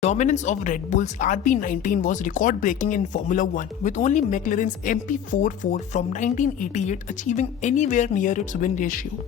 Dominance of Red Bull's RB19 was record-breaking in Formula 1, with only McLaren's MP44 from 1988 achieving anywhere near its win ratio.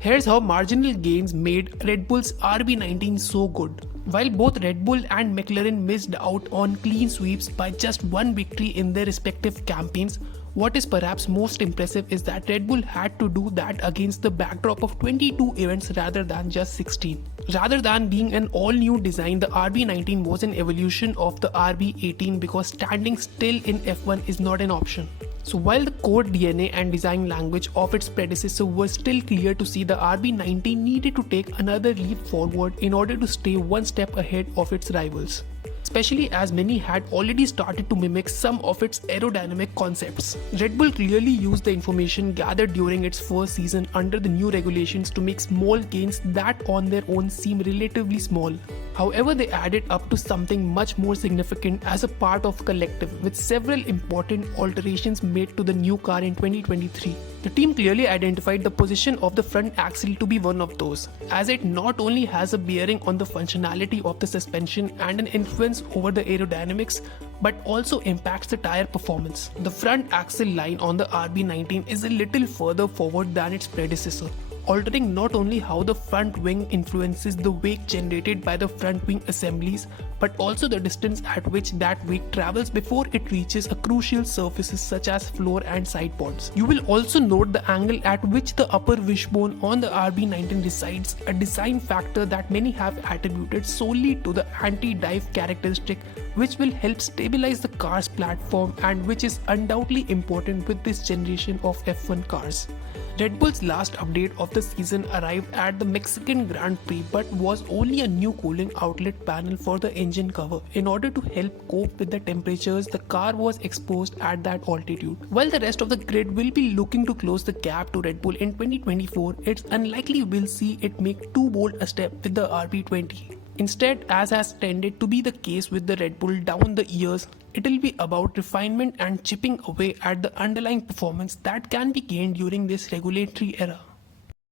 Here's how marginal gains made Red Bull's RB19 so good. While both Red Bull and McLaren missed out on clean sweeps by just one victory in their respective campaigns, what is perhaps most impressive is that Red Bull had to do that against the backdrop of 22 events rather than just 16. Rather than being an all-new design, the RB19 was an evolution of the RB18 because standing still in F1 is not an option. So while the core DNA and design language of its predecessor was still clear to see, the RB19 needed to take another leap forward in order to stay one step ahead of its rivals, especially as many had already started to mimic some of its aerodynamic concepts. Red Bull clearly used the information gathered during its first season under the new regulations to make small gains that on their own seem relatively small. However, they added up to something much more significant as a part of a collective, with several important alterations made to the new car in 2023. The team clearly identified the position of the front axle to be one of those, as it not only has a bearing on the functionality of the suspension and an influence over the aerodynamics, but also impacts the tire performance. The front axle line on the RB19 is a little further forward than its predecessor, altering not only how the front wing influences the wake generated by the front wing assemblies, but also the distance at which that wake travels before it reaches a crucial surfaces such as floor and side pods. You will also note the angle at which the upper wishbone on the RB19 resides, a design factor that many have attributed solely to the anti-dive characteristic, which will help stabilize the car's platform and which is undoubtedly important with this generation of F1 cars. Red Bull's last update of the season arrived at the Mexican Grand Prix but was only a new cooling outlet panel for the engine cover in order to help cope with the temperatures the car was exposed at that altitude. While the rest of the grid will be looking to close the gap to Red Bull in 2024, it's unlikely we'll see it make too bold a step with the RB20. Instead, as has tended to be the case with the Red Bull down the years, it'll be about refinement and chipping away at the underlying performance that can be gained during this regulatory era.